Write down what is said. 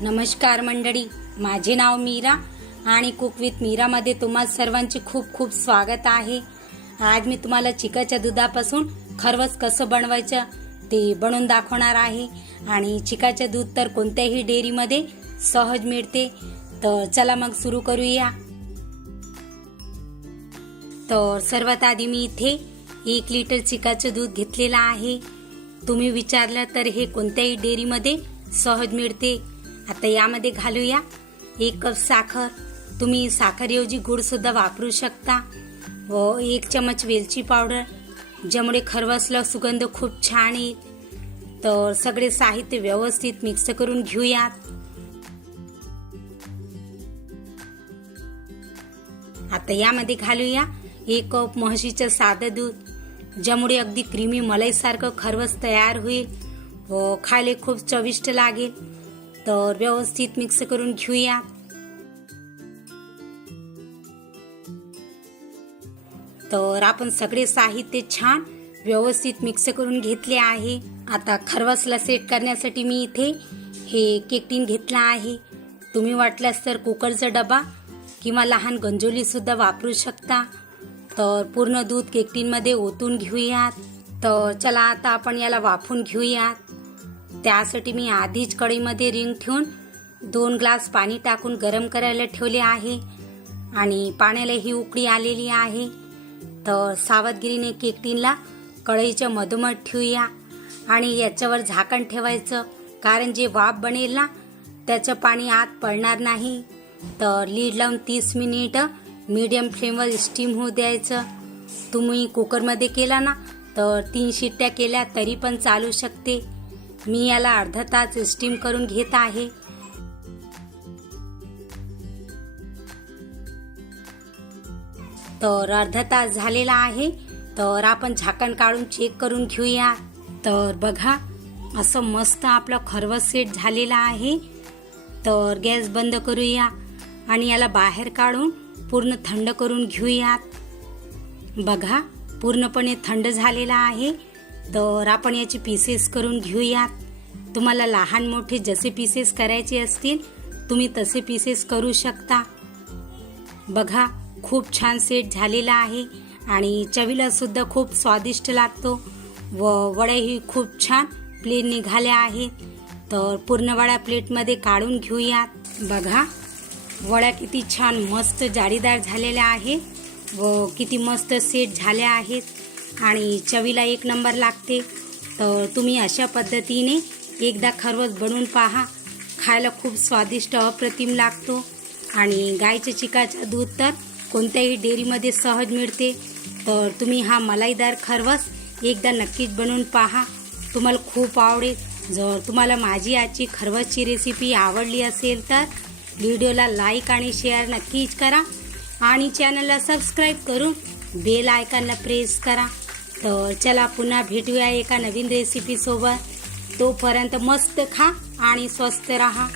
नमस्कार मंडळी, माझे नाव मीरा आणि कुक विथ मीरामध्ये तुम्हा सर्वांचे खूप खूप स्वागत आहे। आज मी तुम्हाला चिकाच्या दुधापासून खरवस कसं बनवायचं ते बनवून दाखवणार आहे। आणि चिकाचे दूध तर कोणत्याही डेअरीमध्ये सहज मिळते। तर चला मग सुरू करूया। तर सर्वात आधी मी इथे 1 लिटर चिकाचे दूध घेतलेलं आहे। तुम्ही विचारलं तर हे कोणत्याही डेअरीमध्ये सहज मिळते। आता यामध्ये घालूया 1 कप साखर। तुम्ही साखरेऐवजी गुळ सुद्धा वापरू शकता व 1 चमच वेलची पावडर, ज्यामुळे खरवसला सुगंध खूप छान येईल। तर सगळे साहित्य व्यवस्थित मिक्स करून घेऊयात। आता यामध्ये घालूया 1 कप म्हशीचं साधं दूध, ज्यामुळे अगदी क्रीमी मलाईसारखं खरवस तयार होईल व खायला खूप चविष्ट लागेल। तर व्यवस्थित मिक्स करून घेऊया। तर आपण सगळे साहित्य छान व्यवस्थित मिक्स करून घेतले आहे। आता खरवसला सेट करण्यासाठी मी इथे हे केक टीन घेतला आहे। तुम्ही वाटल्यास तर कुकरचा डबा किंवा लहान गंजोली सुद्धा वापरू शकता। तर पूर्ण दूध केक टीन मध्ये ओतून घेऊयात। तर चला आता आपण याला वाफवून घेऊयात। त्यासाठी मी आधीच कढईमध्ये रिंग ठेवून 2 ग्लास पाणी टाकून गरम करायला ठेवले आहे आणि पाण्याला ही उकळी आलेली आहे। तर सावधगिरीने केक टीनला कढईच्या मधोमध ठेवूया आणि याच्यावर झाकण ठेवायचं, कारण जे वाफ बनेल ना त्याचं पाणी आत पडणार नाही। तर लीड लावून 30 मिनिट मीडियम फ्लेमवर स्टीम होऊ द्यायचं। तुम्ही कुकरमध्ये केला ना तर 3 शिट्ट्या केल्या तरी पण चालू शकते। मी याला अर्धा तास स्टीम करून घेत आहे। तर अर्धा तास झालेला आहे। तर आपण झाकण काढून चेक करून घेऊया। तर बघा, असं मस्त आपला खरवस सेट झालेला आहे। तर गॅस बंद करूया आणि याला बाहेर काढून पूर्ण थंड करून घेऊयात। बघा, पूर्णपणे थंड झालेला आहे। तर आपण याची पीसेस करून घेऊयात। तुम्हाला लहान मोठे जसे पीसेस करायचे असतील तुम्ही तसे पीसेस करू शकता। बघा, खूप छान सेट झालेला आहे आणि चवीला सुद्धा खूप स्वादिष्ट लागतो व वड्याही खूप छान प्लेन निघाल्या आहेत। तर पूर्ण वड्या प्लेटमध्ये काढून घेऊयात। बघा, वड्या किती छान मस्त जाळीदार झालेल्या आहेत व किती मस्त सेट झाल्या आहेत आणि चवीला 1 नंबर लागते। तर तुम्ही अशा पद्धतीने एकदा खरवस बनवून पहा, खायला खूप स्वादिष्ट अप्रतिम लागतो। आणि गाईच्या चिकाचा दूध तर कोणत्याही डेअरीमध्ये सहज मिळते। तर तुम्ही हा मलाईदार खरवस एकदा नक्कीच बनवून पहा, तुम्हाला खूप आवडेल। जर तुम्हाला माझी आजची खरवसची रेसिपी आवडली असेल तर व्हिडिओला लाईक आणि शेअर नक्कीच करा आणि चॅनलला सबस्क्राईब करून बेल आयकॉनला प्रेस करा। तर चला पुन्हा भेटूया एका नवीन रेसिपी सोबत। तोपर्यंत मस्त खा आणि स्वस्थ रहा।